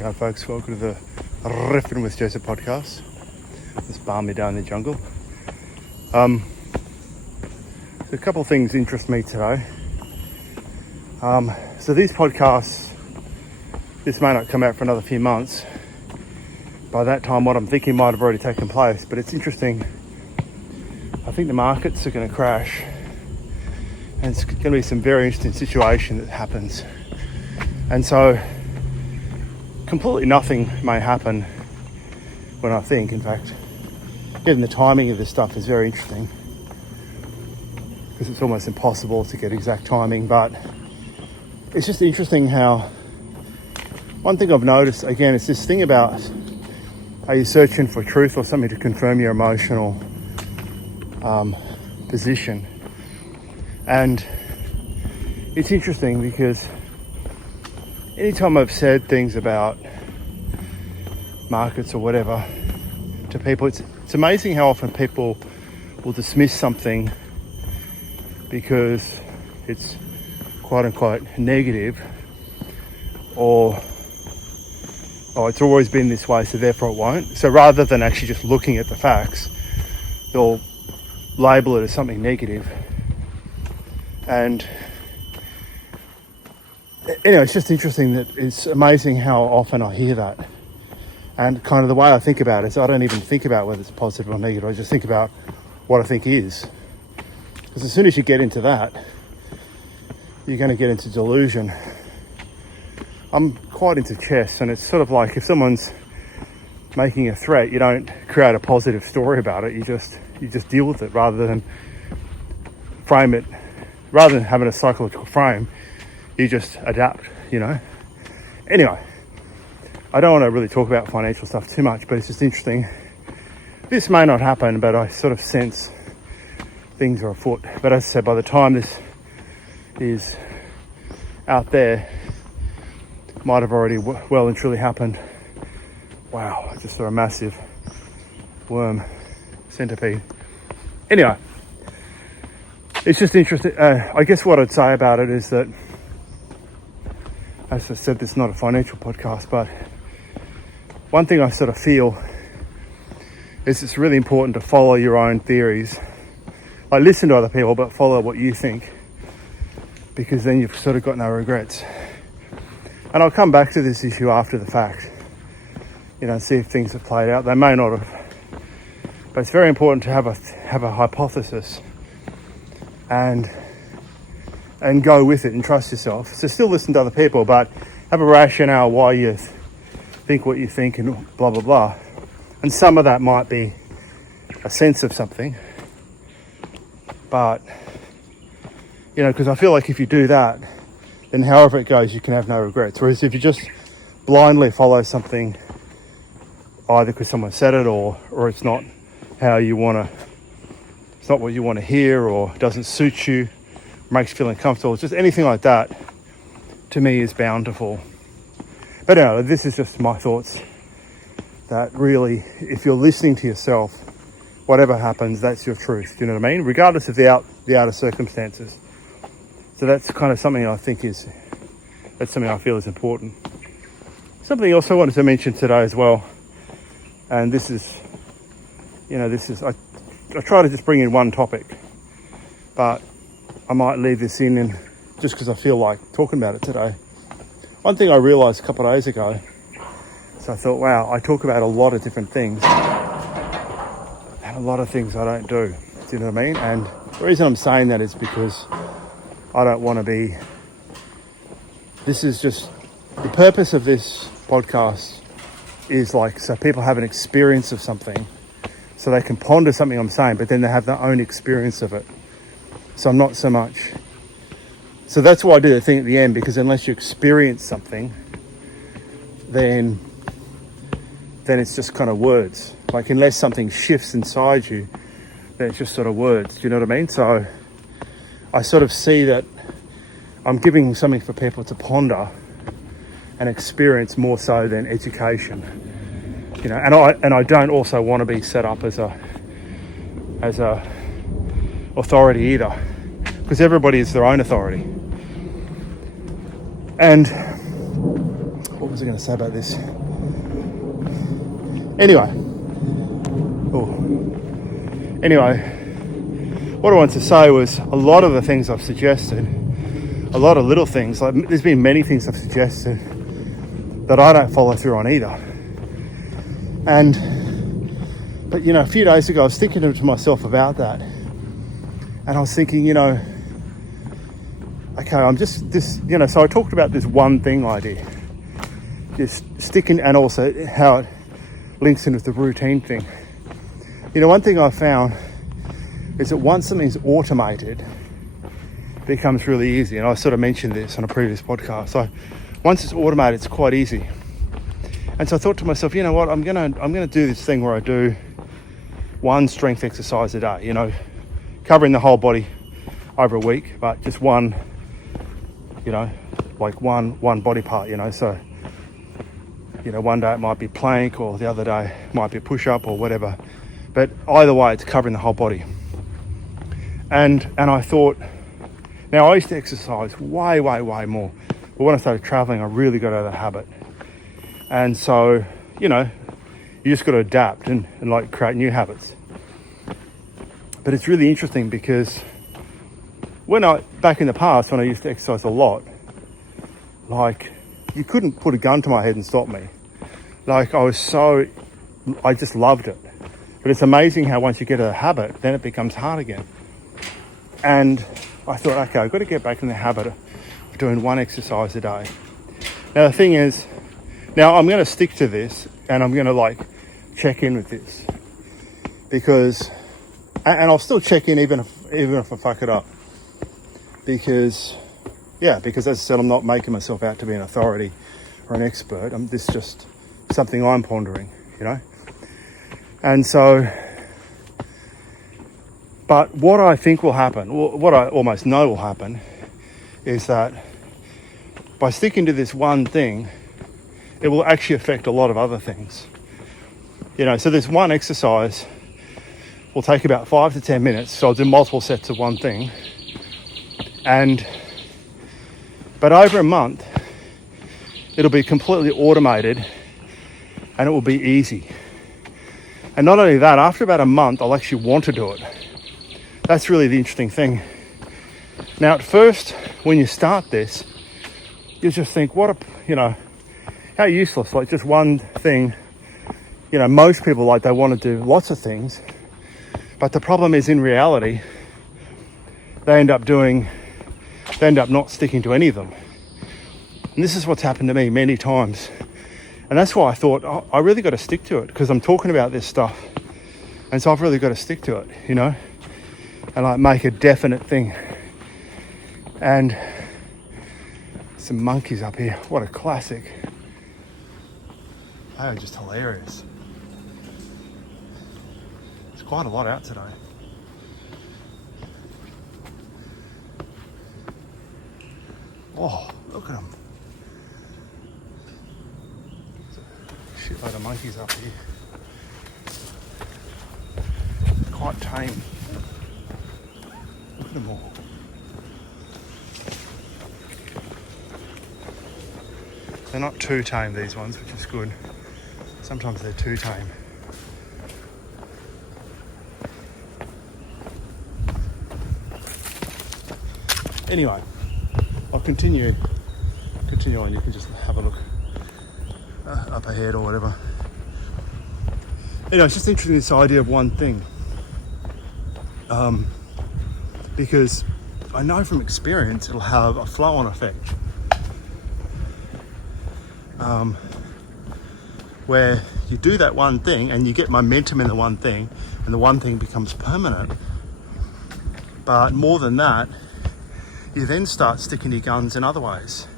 G'day folks, welcome to the Riffing with Jeza podcast. This balmy down in the jungle. A couple of things interest me today. So these podcasts, this may not come out for another few months. By that time, what I'm thinking might have already taken place, but it's interesting. I think the markets are going to crash, and it's going to be some very interesting situation that happens. And so completely nothing may happen when I think. In fact, even the timing of this stuff is very interesting because it's almost impossible to get exact timing. But it's just interesting how one thing I've noticed, again, it's this thing about are you searching for truth or something to confirm your emotional position. And it's interesting because anytime I've said things about markets or whatever to people, it's amazing how often people will dismiss something because it's quote unquote negative, or it's always been this way so therefore it won't. So rather than actually just looking at the facts, they'll label it as something negative. And anyway, it's just interesting that it's amazing how often I hear that. And kind of the way I think about it is I don't even think about whether it's positive or negative. I just think about what I think is. Because as soon as you get into that, you're going to get into delusion. I'm quite into chess, and it's sort of like if someone's making a threat, you don't create a positive story about it. You just deal with it rather than frame it. Rather than having a psychological frame, you just adapt, Anyway, I don't want to really talk about financial stuff too much, but it's just interesting. This may not happen, but I sort of sense things are afoot. But as I said, by the time this is out there, it might have already well and truly happened. Wow, I just saw a massive worm centipede. Anyway, it's just interesting. I guess what I'd say about it is that, as I said, this is not a financial podcast, but one thing I sort of feel is it's really important to follow your own theories. Like, listen to other people, but follow what you think, because then you've sort of got no regrets. And I'll come back to this issue after the fact, see if things have played out. They may not have, but it's very important to have a hypothesis and go with it and trust yourself. So still listen to other people, but have a rationale why you think what you think and blah, blah, blah. And some of that might be a sense of something. But, because I feel like if you do that, then however it goes, you can have no regrets. Whereas if you just blindly follow something, either because someone said it or it's not how you want to, it's not what you want to hear, or doesn't suit you, makes you feel uncomfortable, just anything like that, to me is bountiful. But anyway, this is just my thoughts, that really, if you're listening to yourself, whatever happens, that's your truth. Do you know what I mean? Regardless of the outer circumstances. So that's kind of something I think that's something I feel is important. Something else I wanted to mention today as well, and this is, I try to just bring in one topic, but I might leave this in just because I feel like talking about it today. One thing I realised a couple of days ago, so I thought, wow, I talk about a lot of different things, and a lot of things I don't do. Do you know what I mean? And the reason I'm saying that is because I don't want to be... This is just... The purpose of this podcast is so people have an experience of something, so they can ponder something I'm saying, but then they have their own experience of it. So I'm not so much... So that's why I do the thing at the end, because unless you experience something, then it's just kind of words. Like, unless something shifts inside you, then it's just sort of words. Do you know what I mean? So I sort of see that I'm giving something for people to ponder and experience more so than education. And I don't also want to be set up as a authority either, because everybody is their own authority. And what was I going to say about this? Anyway, what I wanted to say was a lot of the things I've suggested, a lot of little things, like there's been many things I've suggested that I don't follow through on either. But a few days ago I was thinking to myself about that, and I was thinking, okay, I'm just this, so I talked about this one thing idea, just sticking, and also how it links in with the routine thing. One thing I've found is that once something's automated, it becomes really easy. And I sort of mentioned this on a previous podcast. So once it's automated, it's quite easy. And so I thought to myself, you know what, I'm gonna do this thing where I do one strength exercise a day, covering the whole body over a week, but just one, like one body part, so one day it might be plank, or the other day it might be a push-up or whatever, but either way it's covering the whole body. And I thought, now I used to exercise way more, but when I started traveling I really got out of the habit. And so you just got to adapt and like create new habits. But it's really interesting because back in the past when I used to exercise a lot, like you couldn't put a gun to my head and stop me. Like I just loved it. But it's amazing how once you get a habit, then it becomes hard again. And I thought, okay, I've got to get back in the habit of doing one exercise a day. Now the thing is, now I'm going to stick to this, and I'm going to check in with this, because, and I'll still check in even if I fuck it up, because as I said, I'm not making myself out to be an authority or an expert. This is just something I'm pondering, and so. But what I think will happen, what I almost know will happen, is that by sticking to this one thing, it will actually affect a lot of other things. So this one exercise will take about 5 to 10 minutes. So I'll do multiple sets of one thing. But over a month, it'll be completely automated and it will be easy. And not only that, after about a month, I'll actually want to do it. That's really the interesting thing. Now, at first, when you start this, you just think, how useless, like just one thing. Most people, they want to do lots of things, but the problem is, in reality, they end up not sticking to any of them. And this is what's happened to me many times. And that's why I thought, I really got to stick to it, because I'm talking about this stuff. And so I've really got to stick to it, and make a definite thing. And some monkeys up here. What a classic. They are just hilarious. There's quite a lot out today. Oh, look at them. There's a shitload of monkeys up here. Quite tame. Look at them all. They're not too tame, these ones, which is good. Sometimes they're too tame. Anyway, I'll continue on. You can just have a look up ahead or whatever. It's just interesting, this idea of one thing. Because I know from experience it'll have a flow-on effect. Where you do that one thing and you get momentum in the one thing, and the one thing becomes permanent. But more than that, you then start sticking to your guns in other ways.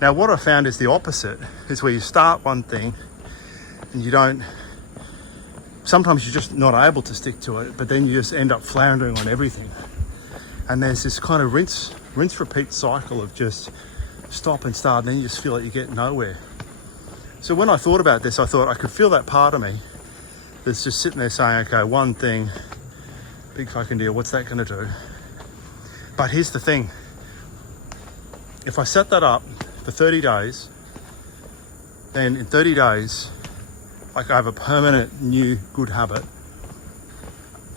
Now, what I found is the opposite, is where you start one thing and sometimes you're just not able to stick to it, but then you just end up floundering on everything. And there's this kind of rinse, repeat cycle of just stop and start, and then you just feel like you get nowhere. So when I thought about this, I thought I could feel that part of me that's just sitting there saying, okay, one thing, big fucking deal, what's that going to do? But here's the thing. If I set that up for 30 days, then in 30 days, like I have a permanent new good habit.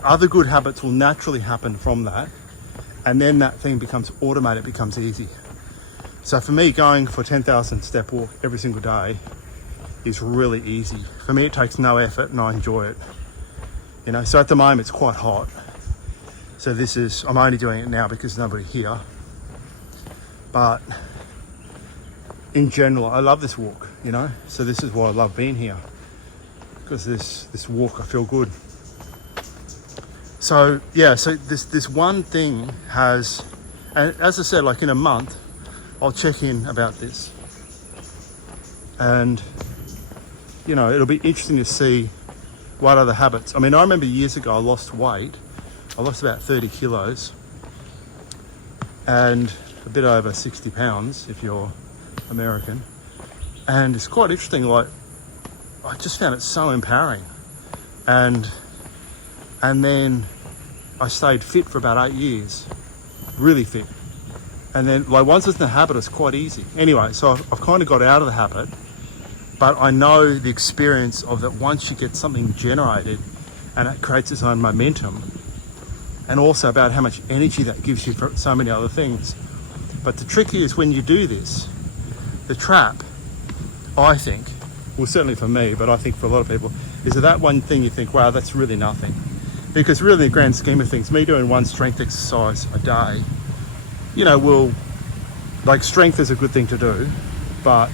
Other good habits will naturally happen from that. And then that thing becomes automated, becomes easy. So for me, going for 10,000 step walk every single day is really easy. For me, it takes no effort and I enjoy it. You know, so at the moment it's quite hot. So I'm only doing it now because there's nobody here. But in general, I love this walk, you know? So this is why I love being here. Because this walk, I feel good. So yeah, so this one thing has, and as I said, like in a month, I'll check in about this. And, you know, it'll be interesting to see what other habits. I mean, I remember years ago I lost weight. I lost about 30 kilos and a bit over 60 pounds if you're American. And it's quite interesting, like, I just found it so empowering. And then I stayed fit for about 8 years, really fit. And then, like, once it's in the habit, it's quite easy. Anyway, so I've kind of got out of the habit, but I know the experience of that once you get something generated and it creates its own momentum, and also about how much energy that gives you for so many other things. But the trick is when you do this, the trap, I think, well, certainly for me, but I think for a lot of people, is that one thing you think, wow, that's really nothing. Because really, in the grand scheme of things, me doing one strength exercise a day, you know, like, strength is a good thing to do, but,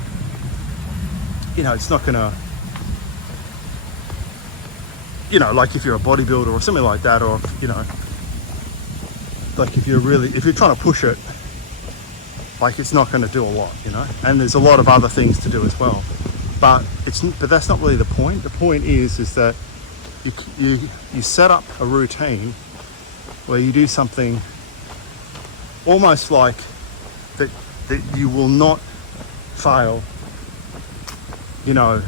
you know, it's not gonna, you know, like if you're a bodybuilder or something like that, or, you know, like if you're trying to push it, like, it's not going to do a lot, you know. And there's a lot of other things to do as well, but that's not really the point. The point is that you set up a routine where you do something almost like that you will not fail, you know,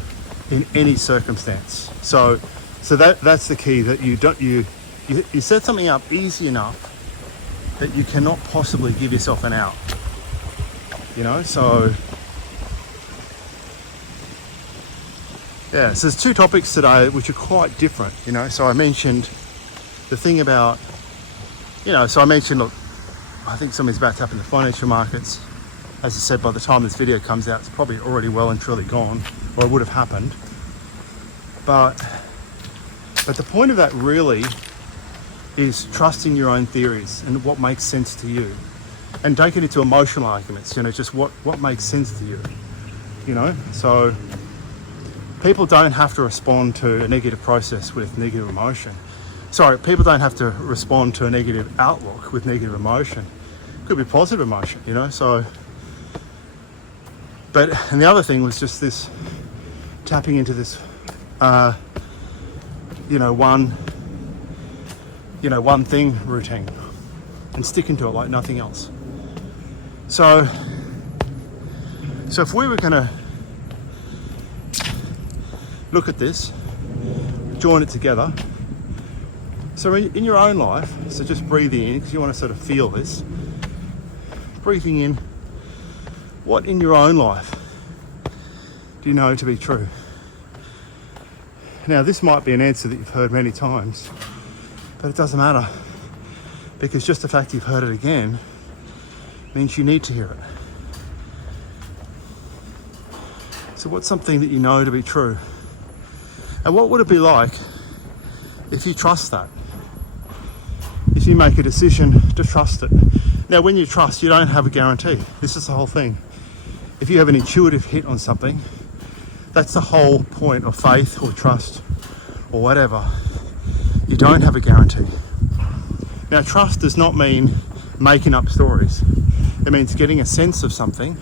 in any circumstance. So that's the key, that you set something up easy enough that you cannot possibly give yourself an out, you know. So yeah, so there's two topics today which are quite different, you know. So I mentioned the thing about, you know, so I mentioned, look, I think something's about to happen in the financial markets. As I said, by the time this video comes out, it's probably already well and truly gone, or it would have happened. But the point of that really is trusting your own theories and what makes sense to you, and don't get into emotional arguments, you know, just what makes sense to you, you know. So people don't have to respond to a negative process with negative emotion. Sorry, people don't have to respond to a negative outlook with negative emotion. It could be positive emotion, you know. So, and the other thing was just this tapping into this, one thing routine and sticking to it like nothing else. So if we were going to look at this, join it together. So in your own life, so just breathing in, because you want to sort of feel this. Breathing in, what in your own life do you know to be true? Now, this might be an answer that you've heard many times, but it doesn't matter, because just the fact you've heard it again means you need to hear it. So what's something that you know to be true? And what would it be like if you trust that? If you make a decision to trust it. Now, when you trust, you don't have a guarantee. This is the whole thing. If you have an intuitive hit on something, that's the whole point of faith or trust or whatever. You don't have a guarantee. Now, trust does not mean making up stories. It means getting a sense of something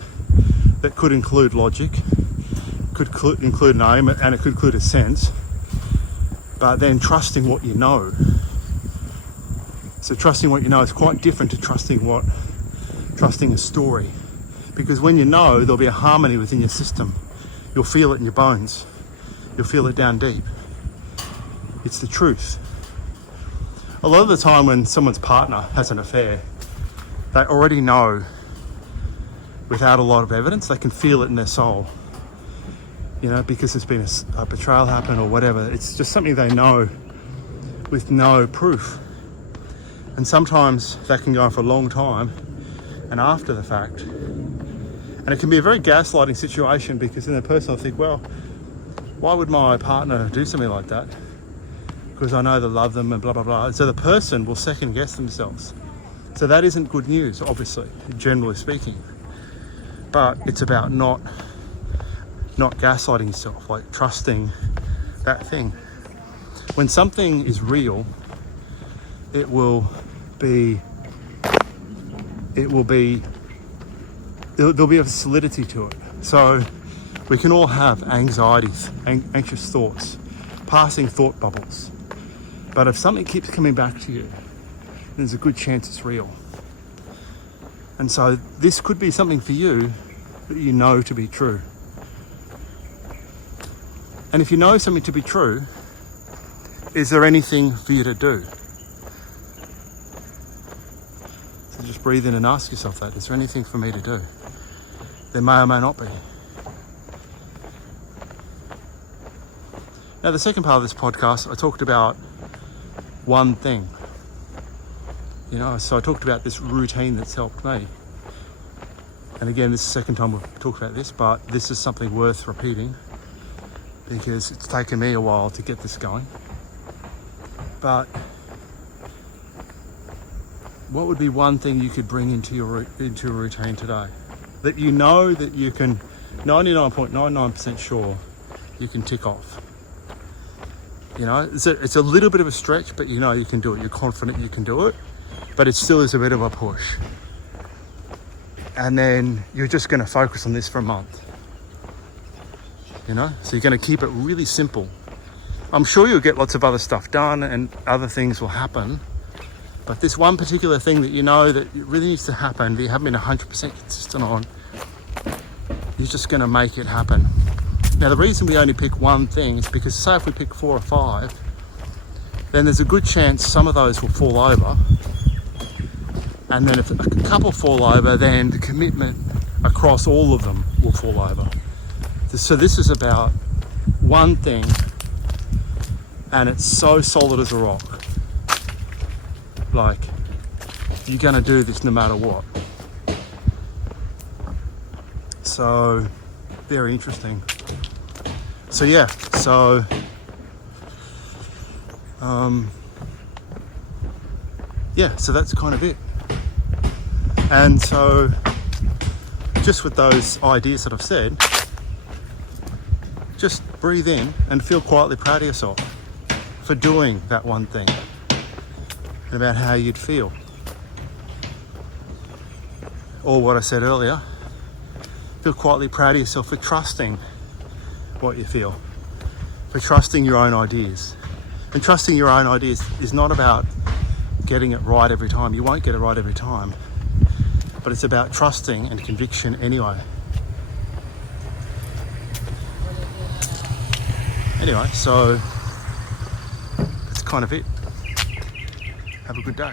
that could include logic, could include an aim, and it could include a sense, but then trusting what you know. So trusting what you know is quite different to trusting a story. Because when you know, there'll be a harmony within your system. You'll feel it in your bones. You'll feel it down deep. It's the truth. A lot of the time when someone's partner has an affair, they already know without a lot of evidence. They can feel it in their soul. because there's been a betrayal happen or whatever. It's just something they know with no proof. And sometimes that can go on for a long time and after the fact. And it can be a very gaslighting situation, because then the person will think, well, why would my partner do something like that? Because I know they love them and blah, blah, blah. So the person will second guess themselves. So that isn't good news, obviously, generally speaking. But it's about not gaslighting yourself, like trusting that thing. When something is real, there'll be a solidity to it. So we can all have anxieties, anxious thoughts, passing thought bubbles. But if something keeps coming back to you, there's a good chance it's real. And so this could be something for you that you know to be true. And if you know something to be true, is there anything for you to do? So just breathe in and ask yourself that. Is there anything for me to do? There may or may not be. Now, the second part of this podcast, I talked about one thing. So I talked about this routine that's helped me. And again, this is the second time we've talked about this, but this is something worth repeating because it's taken me a while to get this going. But what would be one thing you could bring into your routine today that you know that you can 99.99% sure you can tick off? It's a little bit of a stretch, but you can do it. You're confident you can do it, but it still is a bit of a push. And then you're just going to focus on this for a month. So you're going to keep it really simple. I'm sure you'll get lots of other stuff done and other things will happen, but this one particular thing that that it really needs to happen, that you haven't been 100% consistent on, you're just going to make it happen. Now, the reason we only pick one thing is because, say if we pick 4 or 5, then there's a good chance some of those will fall over. And then if a couple fall over, then the commitment across all of them will fall over. So this is about one thing, and it's so solid as a rock. Like, you're going to do this no matter what. So, very interesting. So yeah, so that's kind of it. And so just with those ideas that I've said, just breathe in and feel quietly proud of yourself for doing that one thing and about how you'd feel. Or what I said earlier, feel quietly proud of yourself for trusting what you feel, for trusting your own ideas. And trusting your own ideas is not about getting it right every time. You won't get it right every time, but it's about trusting and conviction anyway. Anyway, so that's kind of it. Have a good day.